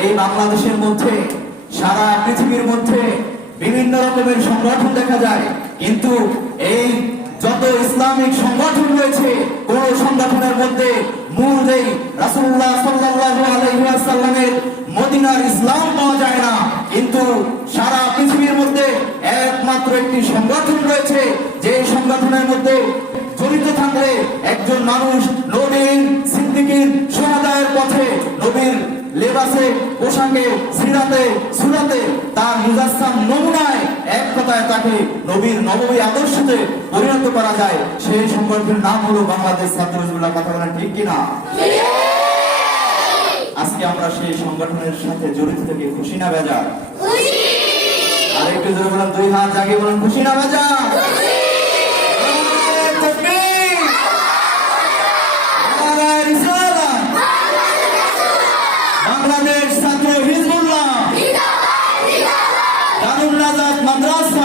এই বাংলাদেশের মধ্যে সারা পৃথিবীর মধ্যে বিভিন্ন রকমের সংগঠন দেখা যায়, কিন্তু এই যত ইসলামিক সংগঠন রয়েছে কোন সংগঠনের মধ্যে মূল এই রাসূলুল্লাহ সাল্লাল্লাহু আলাইহি ওয়াসাল্লামের মদিনার ইসলাম পাওয়া যায় না। কিন্তু সারা পৃথিবীর মধ্যে একমাত্র একটি সংগঠন রয়েছে, যে সংগঠনের মধ্যে জড়িত থাকলে একজন মানুষ নবীর সিদ্দিকীর শুহাদায়ের পথে নবীর লেবাসে পোশাকে সিরাতে সুরাতে তার মুজাসসাম নমুনায় এক কথায় তাকে নবীর নববী আদর্শতে পরিণত করা যায়, সেই সংগঠনের নাম হলো বাংলাদেশ ছাত্র হিজবুল্লাহ। কথা বলেন ঠিক কিনা? আজকে আমরা সেই সংগঠনের সাথে জড়িত থেকে খুশি না বেজার? আর একটু জোরে বলেন, দুই হাত জাগিয়ে বলেন, খুশি না বেজার? বাংলাদেশ ছাত্র হিজবুল্লাহ দারুল নাজাত মাদ্রাসা